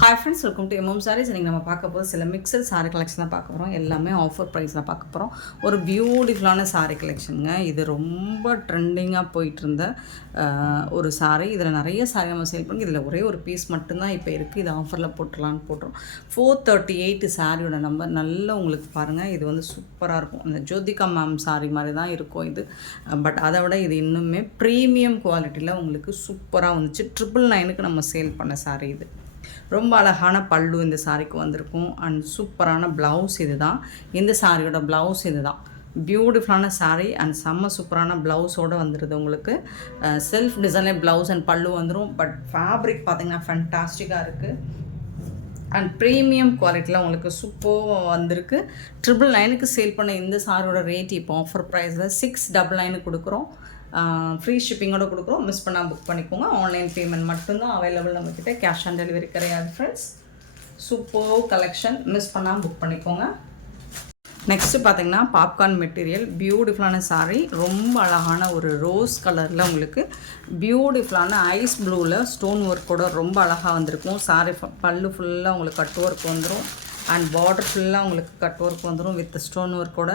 Hi friends, welcome to MM Sarees. இன்றைக்கி நம்ம பார்க்க போது சில மிக்சட் சாரீ கலெக்ஷன் தான் பார்க்க போகிறோம். எல்லாமே ஆஃபர் ப்ரைஸில் பார்க்க போகிறோம். ஒரு பியூட்டிஃபுல்லான சாரீ கலெக்ஷனுங்க. இது ரொம்ப ட்ரெண்டிங்காக போயிட்டு இருந்த ஒரு சாரீ. இதில் நிறைய சாரீ நம்ம சேல் பண்ணி இதில் ஒரே ஒரு பீஸ் மட்டும்தான் இப்போ இருக்குது. இது ஆஃபரில் போட்டுடலான்னு போட்டுரும். 438 சாரியோட நம்பர் நல்லா உங்களுக்கு பாருங்கள். இது வந்து சூப்பராக இருக்கும். இந்த ஜோதிகா மேம் சாரீ மாதிரி தான் இருக்கும் இது. பட் அதை விட இது இன்னுமே ப்ரீமியம் குவாலிட்டியில் உங்களுக்கு சூப்பராக வந்துச்சு. 999க்கு நம்ம சேல் பண்ண சாரீ இது. ரொம்ப அழகான பல்லு இந்த சாரிக்கு வந்திருக்கும். அண்ட் சூப்பரான ப்ளவுஸ் இது தான். இந்த சாரியோட ப்ளவுஸ் இது தான். பியூட்டிஃபுல்லான சாரீ அண்ட் செம்ம சூப்பரான ப்ளவுஸோடு வந்துடுது உங்களுக்கு. செல்ஃப் டிசைன்லே ப்ளவுஸ் அண்ட் பல்லு வந்துடும். பட் ஃபேப்ரிக் பார்த்திங்கன்னா ஃபேன்டாஸ்டிக்காக இருக்குது. அண்ட் ப்ரீமியம் குவாலிட்டியில் உங்களுக்கு சூப்பராக வந்திருக்கு. 999க்கு சேல் பண்ண இந்த சாரியோட ரேட் இப்போ ஆஃபர் ப்ரைஸில் 699 கொடுக்குறோம். ஃப்ரீ ஷிப்பிங்கோடு கொடுக்குறோம். மிஸ் பண்ணால் புக் பண்ணிக்கோங்க. ஆன்லைன் பேமெண்ட் மட்டும்தான் அவைலபிள் நம்மக்கிட்ட. கேஷ் ஆன் டெலிவரி கிடையாது ஃப்ரெண்ட்ஸ். சூப்பர் கலெக்ஷன், மிஸ் பண்ணால் புக் பண்ணிக்கோங்க. நெக்ஸ்ட்டு பார்த்திங்கன்னா பாப்கார்ன் மெட்டீரியல் பியூட்டிஃபுல்லான சாரீ. ரொம்ப அழகான ஒரு ரோஸ் கலரில் உங்களுக்கு பியூட்டிஃபுல்லான ஐஸ் ப்ளூவில் ஸ்டோன் ஒர்க்கோட ரொம்ப அழகாக வந்திருக்கும். சாரீ பல்லு ஃபுல்லாக உங்களுக்கு கட் ஒர்க் வந்துடும். அண்ட் பார்டர் ஃபுல்லாக உங்களுக்கு கட் ஒர்க் வந்துடும் வித் ஸ்டோன் ஒர்க்கோட.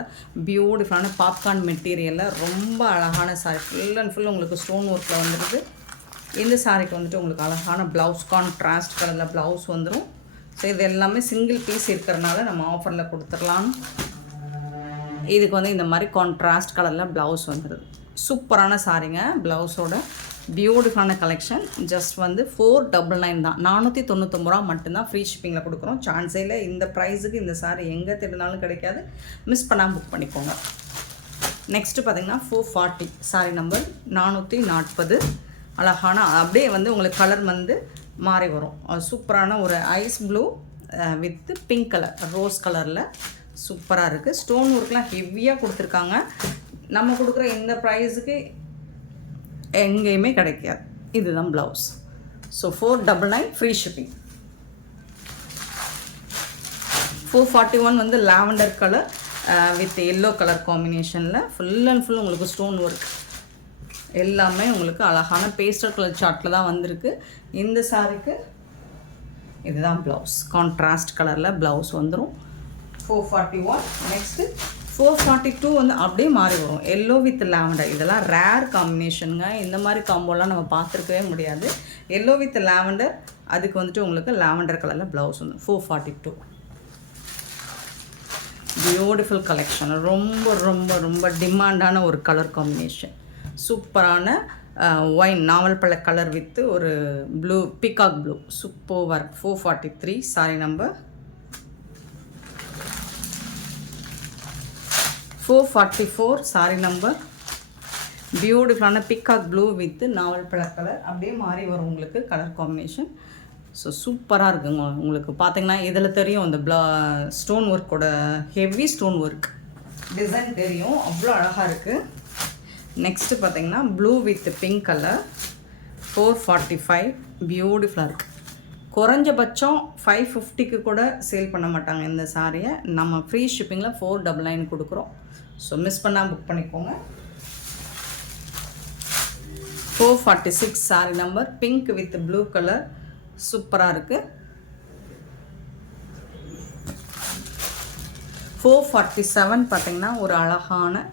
பியூட்டிஃபுல்லான பாப்கார்ன் மெட்டீரியலில் ரொம்ப அழகான சாரீ. ஃபுல் அண்ட் ஃபுல் உங்களுக்கு ஸ்டோன் ஒர்க்கில் வந்துடுது. இந்த சாரீக்கு வந்துட்டு உங்களுக்கு அழகான ப்ளவுஸ் கான்ட்ராஸ்ட் கலரில் ப்ளவுஸ் வந்துடும். ஸோ இது எல்லாமே சிங்கிள் பீஸ் இருக்கிறனால நம்ம ஆஃபரில் கொடுத்துடலாம். இதுக்கு வந்து இந்த மாதிரி கான்ட்ராஸ்ட் கலரில் ப்ளவுஸ் வந்துடுது. சூப்பரான சாரீங்க. ப்ளவுஸோட பியூட்டிஃபுல்லான கலெக்ஷன். ஜஸ்ட் வந்து 499 தான். 499 ரூபா மட்டும்தான் ஃப்ரீ ஷிப்பிங்கில் கொடுக்குறோம். சான்ஸே இல்லை. இந்த ப்ரைஸுக்கு இந்த சாரீ எங்கே தேடினாலும் கிடைக்காது. மிஸ் பண்ணாமல் புக் பண்ணிக்கோங்க. நெக்ஸ்ட்டு பார்த்திங்கன்னா 440 சாரீ நம்பர் 440. அழகான அப்படியே வந்து உங்களுக்கு கலர் வந்து மாறி வரும். சூப்பரான ஒரு ice blue with pink colour rose கலரில் சூப்பராக இருக்குது. ஸ்டோன் ஒர்க்லாம் ஹெவியாக கொடுத்துருக்காங்க. நம்ம கொடுக்குற இந்த ப்ரைஸுக்கு எங்கேயுமே கிடைக்காது. இதுதான் ப்ளவுஸ். So 499 free shipping. 441 வந்து lavender colour with yellow colour காம்பினேஷனில் ஃபுல் அண்ட் ஃபுல் உங்களுக்கு ஸ்டோன் ஒர்க் எல்லாமே உங்களுக்கு அழகான பேஸ்டல் கலர் சார்ட்டில் தான் வந்திருக்கு. இந்த சாரிக்கு இதுதான் ப்ளவுஸ். கான்ட்ராஸ்ட் கலரில் ப்ளவுஸ் வந்துடும். 441. நெக்ஸ்ட்டு 442 வந்து அப்படியே மாறி வரும். Yellow with lavender. இதெல்லாம் ரேர் காம்பினேஷனுங்க. இந்த மாதிரி காம்போலாம் நம்ம பார்த்துருக்கவே முடியாது. எல்லோ வித் லாவெண்டர், அதுக்கு வந்துட்டு உங்களுக்கு லாவெண்டர் கலரில் ப்ளவுஸ் வந்து 442. Beautiful collection. ரொம்ப ரொம்ப ரொம்ப டிமாண்டான ஒரு கலர் காம்பினேஷன். சூப்பரான ஒயின் நாவல் பழ கலர் வித்து ஒரு blue peacock blue super work. 443 sorry number 444 sorry number. பியூட்டிஃபுல்லான பீகாக் ப்ளூ வித் நாவல் பழ கலர் அப்படியே மாறி வரும் உங்களுக்கு கலர் காம்பினேஷன். ஸோ சூப்பராக இருக்குங்க. உங்களுக்கு பார்த்தீங்கன்னா இதில் தெரியும் இந்த ஸ்டோன் ஒர்க்கோட ஹெவி ஸ்டோன் ஒர்க் டிசைன் தெரியும். அவ்வளோ அழகாக இருக்குது. நெக்ஸ்ட்டு பார்த்தீங்கன்னா ப்ளூ வித் பிங்க் கலர் 445 பியூட்டிஃபுல்லாக இருக்குது. குறைஞ்சபட்சம் 550க்கு கூட சேல் பண்ண மாட்டாங்க இந்த சாரியை. நம்ம ஃப்ரீ ஷிப்பிங்கில் 499 கொடுக்குறோம். ஸோ மிஸ் பண்ணால் புக் பண்ணிக்கோங்க. 446 sorry number pink with blue colour சூப்பராக இருக்குது. 447 பார்த்திங்கன்னா ஒரு அழகான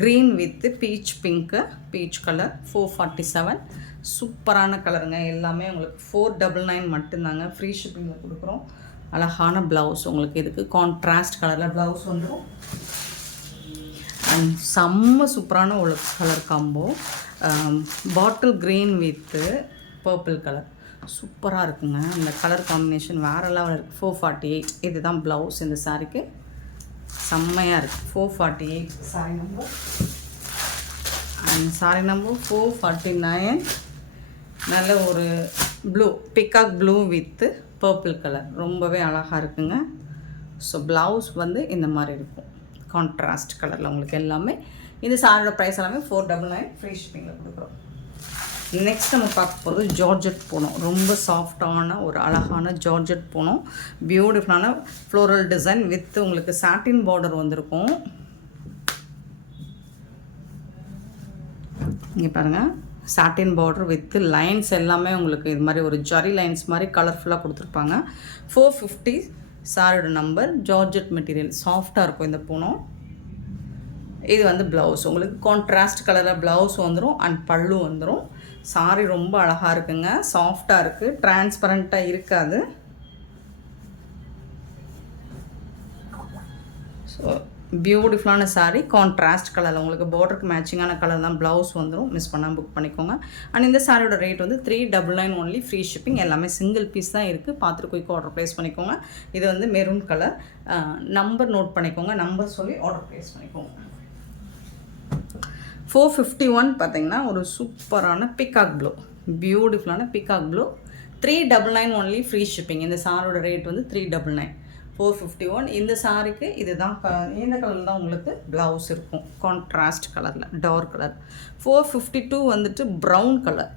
green with beach pink peach colour 447. சூப்பரான கலருங்க. எல்லாமே உங்களுக்கு 499 மட்டும்தாங்க ஃப்ரீ ஷிப்பிங்கில் கொடுக்குறோம். அழகான ப்ளவுஸ் உங்களுக்கு இதுக்கு கான்ட்ராஸ்ட் கலரில் ப்ளவுஸ் வந்துடும். அண்ட் செம்ம சூப்பரான ஒரு colour combo. Bottle green with purple colour சூப்பராக இருக்குங்க. இந்த கலர் காம்பினேஷன் வேறு லெவலில் இருக்குது. 448 இதுதான் ப்ளவுஸ் இந்த சாரிக்கு. செம்மையாக இருக்குது. 448 sorry number. And sorry number 449 நல்ல ஒரு blue peacock blue with purple colour ரொம்பவே அழகாக இருக்குங்க. ஸோ ப்ளவுஸ் வந்து இந்த மாதிரி இருக்கும் கான்ட்ராஸ்ட் கலரில் உங்களுக்கு எல்லாமே. இந்த சாரியோட ப்ரைஸ் எல்லாமே 499 ஃப்ரீ ஷிப்பிங்கில் கொடுக்குறோம். நெக்ஸ்ட் நம்ம பார்க்க போகிறது ஜார்ஜெட் போனோம். ரொம்ப சாஃப்டான ஒரு அழகான ஜார்ஜெட் போனோம். பியூட்டிஃபுல்லான ஃப்ளோரல் டிசைன் வித் உங்களுக்கு சாட்டின் பார்டர் வந்திருக்கும். இங்கே பாருங்கள் சாட்டின் பார்டர் வித் லைன்ஸ் எல்லாமே உங்களுக்கு இது மாதிரி ஒரு ஜரி லைன்ஸ் மாதிரி கலர்ஃபுல்லாக கொடுத்துருப்பாங்க. 450 சாரியோட நம்பர். ஜார்ஜெட் மெட்டீரியல் சாஃப்டாக இருக்கும் இந்த பூனம். இது வந்து ப்ளவுஸ், உங்களுக்கு கான்ட்ராஸ்ட் கலரில் ப்ளவுஸ் வந்துடும் அண்ட் பல்லு வந்துடும். சாரி ரொம்ப அழகாக இருக்குங்க, சாஃப்டாக இருக்குது, டிரான்ஸ்பரண்ட்டாக இருக்காது. ஸோ பியூட்டிஃபுல்லான சாரீ, கான்ட்ராஸ்ட் கலரில் உங்களுக்கு பார்டருக்கு மேட்சிங்கான கலர் தான் ப்ளவுஸ் வந்துடும். மிஸ் பண்ணாமல் புக் பண்ணிக்கோங்க. அண்ட் இந்த சாரியோட ரேட் வந்து 399 ஒன்லி, ஃப்ரீ ஷிப்பிங். எல்லாமே சிங்கிள் பீஸ் தான் இருக்குது. பார்த்துட்டு குயிக் ஆர்டர் ப்ளேஸ் பண்ணிக்கோங்க. இது வந்து மெரூன் கலர். நம்பர் நோட் பண்ணிக்கோங்க, நம்பர் சொல்லி ஆர்டர் ப்ளேஸ் பண்ணிக்கோங்க. 451 பார்த்தீங்கன்னா ஒரு சூப்பரான பிகாக் ப்ளூ, பியூட்டிஃபுல்லான peacock blue. 399 only, free shipping. இந்த சாரோட ரேட் வந்து 399. 451. இந்த சாரிக்கு இதுதான் இந்த கலரில் தான் உங்களுக்கு ப்ளவுஸ் இருக்கும், கான்ட்ராஸ்ட் கலரில், டார்க் கலர். 452 வந்துட்டு ப்ரௌன் கலர்,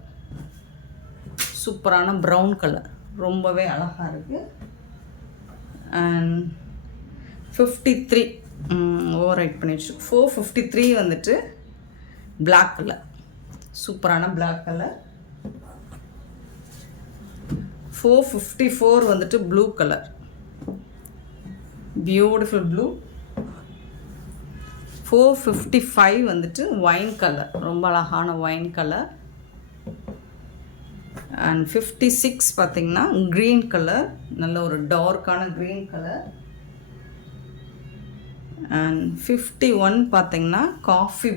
சூப்பரான ப்ரௌன் கலர், ரொம்பவே அழகாக இருக்குது. அண்ட் 53 ஓவர் ரைட் பண்ணி வச்சுருக்கு. 453 வந்துட்டு பிளாக் கலர், சூப்பரான பிளாக் கலர். 454 வந்துட்டு ப்ளூ கலர், பியூட்டிஃபுல் ப்ளூ. 455 வந்துட்டு ஒயின் கலர், ரொம்ப அழகான ஒயின் கலர். அண்ட் 56 பார்த்திங்கன்னா க்ரீன் கலர், நல்ல ஒரு டார்க்கான க்ரீன் கலர். அண்ட் 51 பார்த்திங்கன்னா காஃபி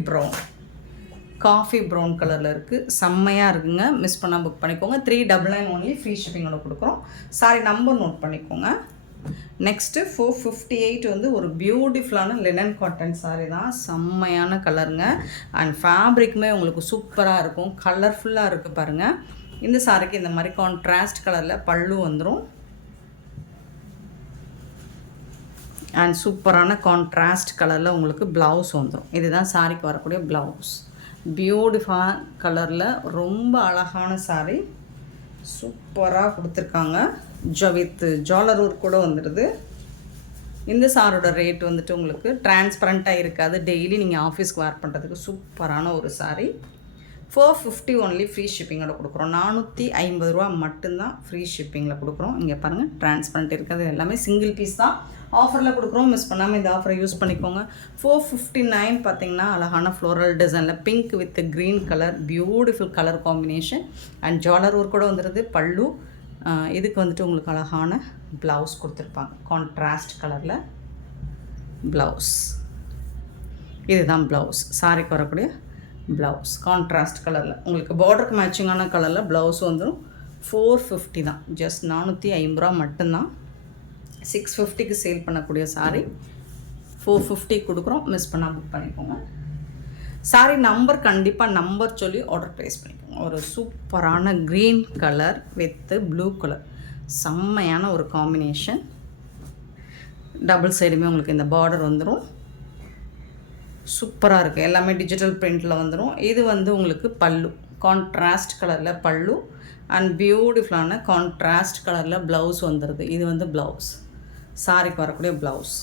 ப்ரௌன் கலரில் இருக்குது, செம்மையாக இருக்குங்க. மிஸ் பண்ணால் புக் பண்ணிக்கோங்க. 399 ஒன்லி, ஃப்ரீ ஷிப்பிங்கோட கொடுக்குறோம். சாரி நம்பர் நோட் பண்ணிக்கோங்க. நெக்ஸ்ட்டு 458 வந்து ஒரு பியூட்டிஃபுல்லான லினன் காட்டன் சாரீ தான், செம்மையான கலருங்க. அண்ட் ஃபேப்ரிக்குமே உங்களுக்கு சூப்பராக இருக்கும், கலர்ஃபுல்லாக இருக்குது பாருங்கள். இந்த சாரிக்கு இந்த மாதிரி கான்ட்ராஸ்ட் கலரில் பல்லு வந்துடும். அண்ட் சூப்பரான கான்ட்ராஸ்ட் கலரில் உங்களுக்கு ப்ளவுஸ் வந்துடும். இதுதான் சாரிக்கு வரக்கூடிய ப்ளவுஸ். பியூட்டிஃபுல்லான கலரில் ரொம்ப அழகான சாரீ, சூப்பராக கொடுத்துருக்காங்க. வித் ஜாலர் ஒர்க் கூட வந்துடுது. இந்த சாரோட ரேட் வந்துட்டு உங்களுக்கு டிரான்ஸ்பரண்ட்டாக இருக்காது, டெய்லி நீங்கள் ஆஃபீஸ்க்கு வேர் பண்ணுறதுக்கு சூப்பரான ஒரு சாரீ. 450 ஒன்லி, ஃப்ரீ ஷிப்பிங்கோட கொடுக்குறோம். 450 ரூபா மட்டும்தான் ஃப்ரீ ஷிப்பிங்கில் கொடுக்குறோம். இங்கே பாருங்கள், டிரான்ஸ்பரண்ட் இருக்காது, எல்லாமே சிங்கிள் பீஸ் தான் ஆஃபரில் கொடுக்குறோம். மிஸ் பண்ணாமல் இந்த ஆஃபரை யூஸ் பண்ணிக்கோங்க. 459 பார்த்தீங்கன்னா அழகான ஃப்ளோரல் டிசைனில் pink with green colour, beautiful colour combination. And ஜாலர் ஒர்க் கூட வந்துடுது. பல்லு, இதுக்கு வந்துட்டு உங்களுக்கு அழகான ப்ளவுஸ் கொடுத்துருப்பாங்க, கான்ட்ராஸ்ட் கலரில் ப்ளவுஸ். இதுதான் ப்ளவுஸ், சாரிக்கு வரக்கூடிய ப்ளவுஸ், கான்ட்ராஸ்ட் கலரில் உங்களுக்கு பார்டருக்கு மேட்சிங்கான கலரில் ப்ளவுஸ் வந்துடும். 450 தான், ஜஸ்ட் 450 ரூபா மட்டும்தான். 650க்கு சேல் பண்ணக்கூடிய சாரீ 450 கொடுக்குறோம். மிஸ் பண்ணால் புக் பண்ணிக்கோங்க. சாரீ நம்பர் கண்டிப்பாக நம்பர் சொல்லி ஆர்டர் ப்ளேஸ் பண்ணிக்கோங்க. ஒரு சூப்பரான green colour with blue colour, செம்மையான ஒரு காம்பினேஷன். டபுள் சைடுமே உங்களுக்கு இந்த பார்டர் வந்துடும், சூப்பராக இருக்குது. எல்லாமே டிஜிட்டல் பிரிண்டில் வந்துடும். இது வந்து உங்களுக்கு பல்லு, கான்ட்ராஸ்ட் கலரில் பல்லு. அண்ட் பியூட்டிஃபுல்லான கான்ட்ராஸ்ட் கலரில் ப்ளவுஸ் வந்துடுது. இது வந்து ப்ளவுஸ், சாரிக்கு வரக்கூடிய blouse.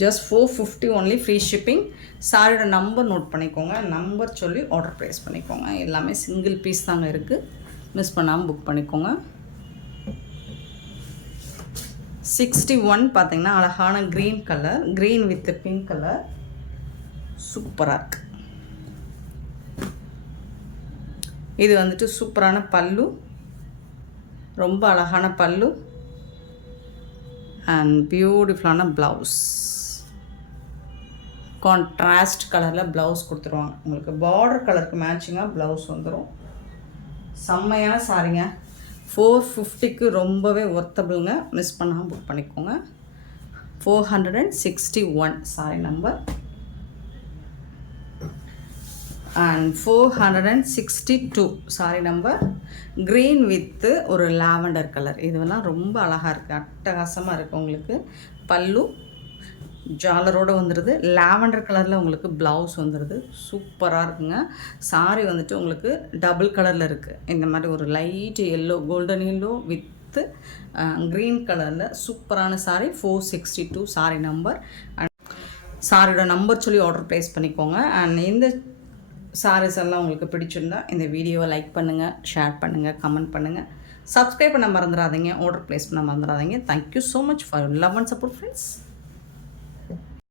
Just 450 only, free shipping. சாரியோட நம்பர் நோட் பண்ணிக்கோங்க, நம்பர் சொல்லி ஆர்டர் ப்ளேஸ் பண்ணிக்கோங்க. எல்லாமே சிங்கிள் பீஸ் தாங்க இருக்குது, மிஸ் பண்ணாமல் புக் பண்ணிக்கோங்க. 61 பார்த்தீங்கன்னா அழகான green colour, green with pink colour, சூப்பராக இருக்குது. இது வந்துட்டு சூப்பரான பல்லு, ரொம்ப அழகான பல்லு. அண்ட் பியூட்டிஃபுல்லான ப்ளவுஸ், கான்ட்ராஸ்ட் கலரில் ப்ளவுஸ் கொடுத்துருவாங்க. உங்களுக்கு பார்டர் கலருக்கு மேட்சிங்காக ப்ளவுஸ் வந்துடும். செம்மையான சாரிங்க. 450க்கு ரொம்பவே ஒர்த்தபிளுங்க. மிஸ் பண்ணாமல் புக் பண்ணிக்கோங்க. 461 sorry number. And 462 sorry number. Green with ஒரு லாவெண்டர் கலர், இதுவெல்லாம் ரொம்ப அழகாக இருக்குது, அட்டகாசமாக இருக்குது. உங்களுக்கு பல்லு ஜாலரோடு வந்துடுது. லாவெண்டர் கலரில் உங்களுக்கு ப்ளவுஸ் வந்துடுது, சூப்பராக இருக்குங்க. சாரி வந்துட்டு உங்களுக்கு டபுள் கலரில் இருக்குது. இந்த மாதிரி ஒரு light yellow, golden yellow with with green கலரில் சூப்பரான சாரீ. 462 சாரீ நம்பர். சாரியோட நம்பர் சொல்லி ஆர்டர் ப்ளேஸ் பண்ணிக்கோங்க. அண்ட் இந்த சாரீஸ் எல்லாம் உங்களுக்கு பிடிச்சிருந்தா இந்த வீடியோவை லைக் பண்ணுங்கள், ஷேர் பண்ணுங்கள், கமெண்ட் பண்ணுங்கள், சப்ஸ்கிரைப் பண்ண மறந்துடாதீங்க, ஆர்டர் ப்ளேஸ் பண்ண மறந்துடாதீங்க. Thank you so much for your love and support friends.